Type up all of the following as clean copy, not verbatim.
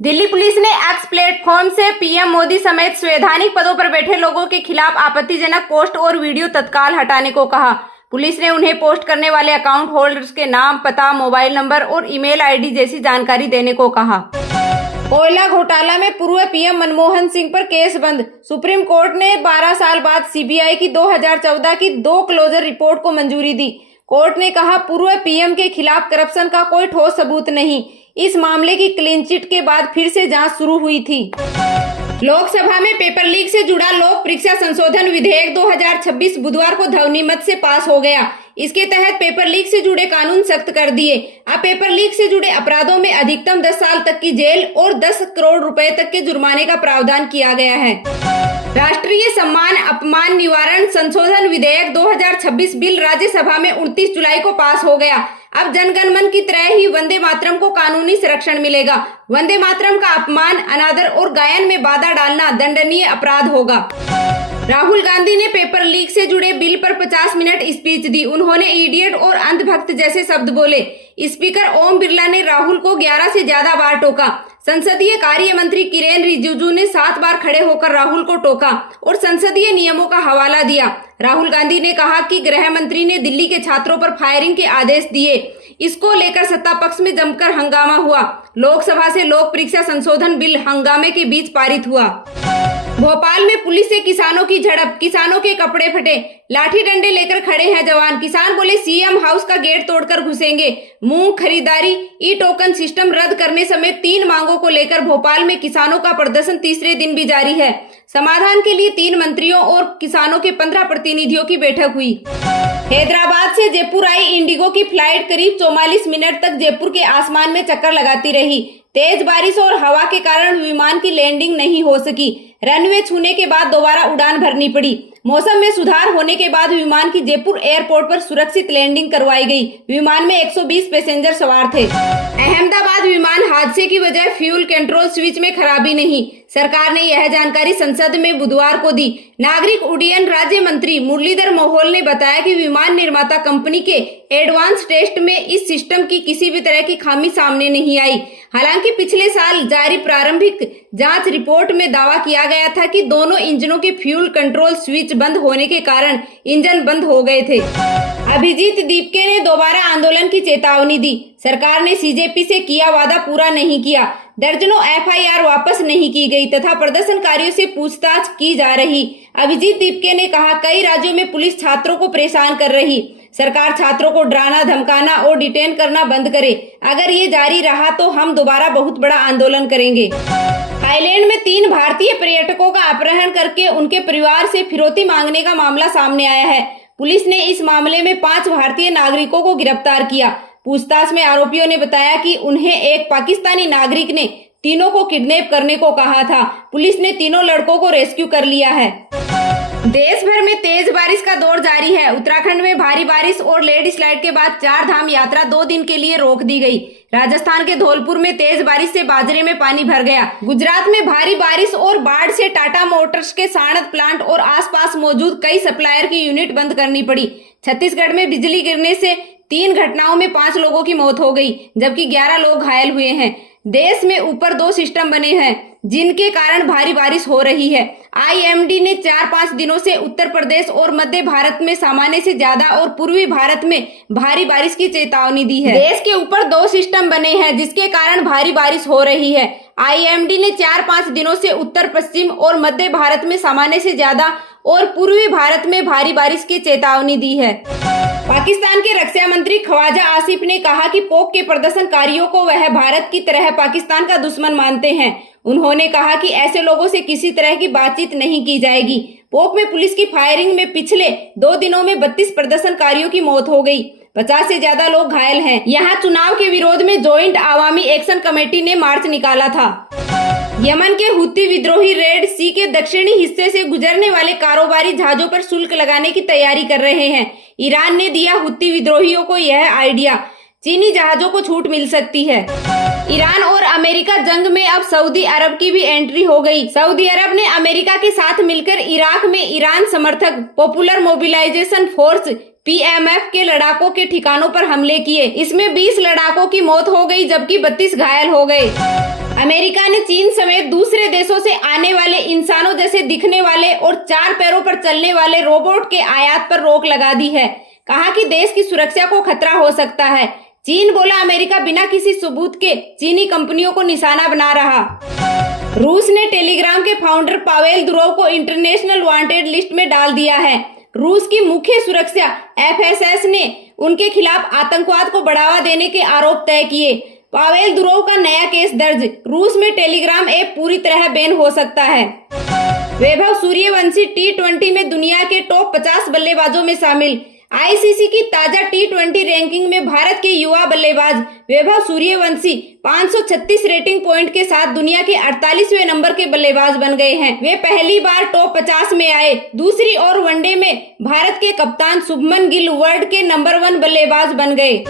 Delhi police ने x platform से PM Modi समेत संवैधानिक पदों पर बैठे लोगों के खिलाफ आपत्तिजनक पोस्ट और वीडियो तत्काल हटाने को कहा। पुलिस ने उन्हें पोस्ट करने वाले अकाउंट होल्डर्स के नाम, पता, मोबाइल नंबर और ईमेल आईडी जैसी जानकारी देने को कहा। कोयला घोटाला में पूर्व पीएम मनमोहन सिंह पर केस बंद। सुप्रीम कोर्ट ने 12 साल बाद सीबीआई की 2014 की 2 क्लोजर रिपोर्ट को मंजूरी दी। कोर्ट ने कहा, पूर्व पीएम के खिलाफ करप्शन का कोई ठोस सबूत नहीं। इस मामले की क्लीन चिट के बाद फिर से जांच शुरू हुई थी। लोकसभा में पेपर लीक से जुड़ा लोक परीक्षा संशोधन विधेयक 2026 बुधवार को ध्वनिमत से पास हो गया। इसके तहत पेपर लीक से जुड़े कानून सख्त कर दिए। अब पेपर लीक से जुड़े अपराधों में अधिकतम 10 साल तक की जेल और 10 करोड़ रुपए तक के जुर्माने का प्रावधान किया गया है। राष्ट्रीय सम्मान अपमान निवारण संशोधन विधेयक 2026 बिल राज्यसभा में 29 जुलाई को पास हो गया। अब जनगण मन की तरह ही वंदे मातरम को कानूनी संरक्षण मिलेगा। वंदे मातरम का अपमान, अनादर और गायन में बाधा डालना दंडनीय अपराध होगा। राहुल गांधी ने पेपर लीक से जुड़े बिल पर 50 मिनट स्पीच दी। उन्होंने इडियट और अंधभक्त जैसे शब्द बोले। स्पीकर ओम बिरला ने राहुल को 11 से ज्यादा बार टोका। संसदीय कार्य मंत्री किरेन रिजिजू ने 7 बार खड़े होकर राहुल को टोका और संसदीय नियमों का हवाला दिया। राहुल गांधी ने कहा कि गृह मंत्री ने दिल्ली के छात्रों पर फायरिंग के आदेश दिए। इसको लेकर सत्ता पक्ष में जमकर हंगामा हुआ। लोकसभा से लोक परीक्षा संशोधन बिल हंगामे के बीच पारित हुआ। भोपाल में पुलिस से किसानों की झड़प, किसानों के कपड़े फटे, लाठी डंडे लेकर खड़े हैं जवान। किसान बोले सीएम हाउस का गेट तोड़कर घुसेंगे। मूंग खरीदारी, ई टोकन सिस्टम रद्द करने समेत 3 मांगों को लेकर भोपाल में किसानों का प्रदर्शन तीसरे दिन भी जारी है। समाधान के लिए 3 मंत्रियों और किसानों के 15 प्रतिनिधियों की बैठक हुई। हैदराबाद से जयपुर आई इंडिगो की फ्लाइट करीब 44 मिनट तक जयपुर के आसमान में चक्कर लगाती रही। तेज बारिश और हवा के कारण विमान की लैंडिंग नहीं हो सकी। रनवे छूने के बाद दोबारा उड़ान भरनी पड़ी। मौसम में सुधार होने के बाद विमान की जयपुर एयरपोर्ट पर सुरक्षित लैंडिंग करवाई गई। विमान में 120 पैसेंजर सवार थे। अहमदाबाद विमान हादसे की वजह फ्यूल कंट्रोल स्विच में खराबी नहीं। सरकार ने यह जानकारी संसद में बुधवार को दी। नागरिक उड्डयन राज्य मंत्री मुरलीधर मोहोल ने बताया कि विमान निर्माता कंपनी के एडवांस टेस्ट में इस सिस्टम की किसी भी तरह की खामी सामने नहीं आई। हालांकि पिछले साल जारी प्रारंभिक जांच रिपोर्ट में दावा किया गया था कि दोनों इंजनों के फ्यूल कंट्रोल स्विच बंद होने के कारण इंजन बंद हो गए थे। अभिजीत दीपके ने दोबारा आंदोलन की चेतावनी दी। सरकार ने सीजेपी से किया वादा पूरा नहीं किया। दर्जनों एफआईआर वापस नहीं की गई तथा प्रदर्शनकारियों से पूछताछ की जा रही। अभिजीत दीपके ने कहा, कई राज्यों में पुलिस छात्रों को परेशान कर रही। सरकार छात्रों को डराना, धमकाना और डिटेन करना बंद करे। अगर ये जारी रहा तो हम दोबारा बहुत बड़ा आंदोलन करेंगे। थाईलैंड में 3 भारतीय पर्यटकों का अपहरण करके उनके परिवार से फिरौती मांगने का मामला सामने आया है। पुलिस ने इस मामले में 5 भारतीय नागरिकों को गिरफ्तार किया। पूछताछ में आरोपियों ने बताया कि उन्हें एक पाकिस्तानी नागरिक ने तीनों को किडनैप करने को कहा था। पुलिस ने तीनों लड़कों को रेस्क्यू कर लिया है। देश भर में तेज बारिश का दौर जारी है। उत्तराखंड में भारी बारिश और लैंडस्लाइड के बाद 4 धाम यात्रा 2 दिन के लिए रोक दी गई। राजस्थान के धौलपुर में तेज बारिश से बाजरे में पानी भर गया। गुजरात में भारी बारिश और बाढ़ से टाटा मोटर्स के साणंद प्लांट और आसपास मौजूद कई सप्लायर की यूनिट बंद करनी पड़ी। छत्तीसगढ़ में बिजली गिरने से 3 घटनाओं में 5 लोगों की मौत हो गई, जबकि 11 लोग घायल हुए हैं। देश में ऊपर 2 सिस्टम बने हैं जिनके कारण भारी बारिश हो रही है। आईएमडी ने 4-5 दिनों से उत्तर प्रदेश और मध्य भारत में सामान्य से ज्यादा और पूर्वी भारत में भारी बारिश की चेतावनी दी है। देश के ऊपर 2 सिस्टम बने हैं जिसके कारण भारी बारिश हो रही है। आईएमडी ने 4-5 दिनों से उत्तर पश्चिम और मध्य भारत में सामान्य से ज्यादा और पूर्वी भारत में भारी बारिश की चेतावनी दी है। पाकिस्तान के रक्षा मंत्री ख्वाजा आसिफ ने कहा कि पोक के प्रदर्शनकारियों को वह भारत की तरह पाकिस्तान का दुश्मन मानते हैं। उन्होंने कहा कि ऐसे लोगों से किसी तरह की बातचीत नहीं की जाएगी। पोक में पुलिस की फायरिंग में पिछले 2 दिनों में 32 प्रदर्शनकारियों की मौत हो गई। 50 से ज्यादा लोग घायल हैं। यहाँ चुनाव के विरोध में जॉइंट आवामी एक्शन कमेटी ने मार्च निकाला था। यमन के हुती विद्रोही रेड सी के दक्षिणी हिस्से से गुजरने वाले कारोबारी जहाजों पर शुल्क लगाने की तैयारी कर रहे हैं। ईरान ने दिया हुती विद्रोहियों को यह आइडिया। चीनी जहाजों को छूट मिल सकती है। ईरान और अमेरिका जंग में अब सऊदी अरब की भी एंट्री हो गई। सऊदी अरब ने अमेरिका के साथ मिलकर इराक में ईरान समर्थक पॉपुलर मोबिलाइजेशन फोर्स पीएमएफ के लड़ाकों के ठिकानों पर हमले किए। इसमें 20 लड़ाकों की मौत हो गई जबकि 32 घायल हो गए। अमेरिका ने चीन समेत दूसरे देशों से आने वाले इंसानों जैसे दिखने वाले और 4 पैरों पर चलने वाले रोबोट के आयात पर रोक लगा दी है। कहा कि देश की सुरक्षा को खतरा हो सकता है। चीन बोला अमेरिका बिना किसी सबूत के चीनी कंपनियों को निशाना बना रहा। रूस ने टेलीग्राम के फाउंडर पावेल दुरोव को इंटरनेशनल वांटेड लिस्ट में डाल दिया है। रूस की मुख्य सुरक्षा एफएसएस ने उनके खिलाफ आतंकवाद को बढ़ावा देने के आरोप तय किए। पावेल दुरोव का नया केस दर्ज। रूस में टेलीग्राम ऐप पूरी तरह बैन हो सकता है। वैभव सूर्यवंशी T20 में दुनिया के टॉप 50 बल्लेबाजों में शामिल। आईसीसी की ताजा T20 रैंकिंग में भारत के युवा बल्लेबाज वैभव सूर्यवंशी 536 रेटिंग पॉइंट के साथ दुनिया के 48वें नंबर के बल्लेबाज बन गए हैं। वे पहली बार टॉप 50 में आए। दूसरी ओर वनडे में भारत के कप्तान शुभमन गिल वर्ल्ड के नंबर 1 बल्लेबाज बन गए।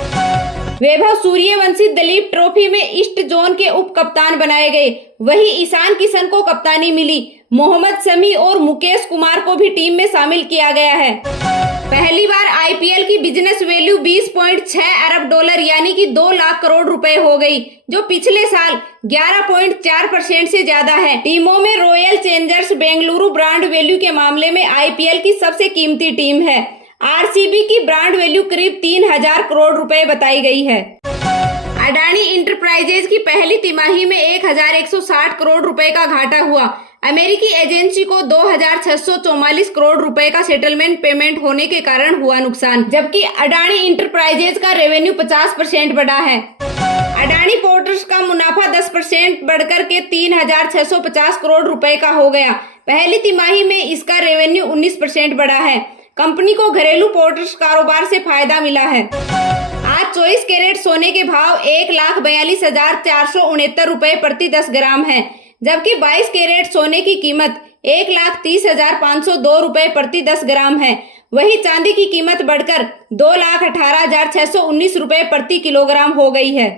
वैभव सूर्यवंशी दिलीप ट्रॉफी में ईस्ट जोन के उप कप्तान बनाए गए। वहीं ईशान किशन को कप्तानी मिली। मोहम्मद शमी और मुकेश कुमार को भी टीम में शामिल किया गया है। पहली बार आईपीएल की बिजनेस वैल्यू 20.6 अरब डॉलर यानी कि 2 लाख करोड़ रुपए हो गई, जो पिछले साल 11.4% से ज्यादा है। टीमों में royal Challengers Bengaluru brand value के मामले में आईपीएल की सबसे कीमती टीम है। आरसीबी की ब्रांड वैल्यू करीब 3000 करोड़ रुपए बताई गई है। अडानी इंटरप्राइजेज की पहली तिमाही में 1160 करोड़ रुपए का घाटा हुआ। अमेरिकी एजेंसी को 2644 करोड़ रुपए का सेटलमेंट पेमेंट होने के कारण हुआ नुकसान, जबकि अडानी इंटरप्राइजेज का रेवेन्यू 50% बढ़ा है। अडानी पोर्ट्स का मुनाफा 10% बढ़कर के 3650 करोड़ रुपए का हो गया। पहली तिमाही में इसका रेवेन्यू 19% बढ़ा है। कंपनी को घरेलू पोर्ट्स कारोबार से फायदा मिला है। आज 24 कैरेट सोने के भाव 1,42,469 रुपए प्रति 10 ग्राम है, जबकि 22 कैरेट सोने की कीमत 1,30,502 रुपए प्रति 10 ग्राम है। वहीं चांदी की कीमत बढ़कर 2,18,619 रुपए प्रति किलोग्राम हो गई है।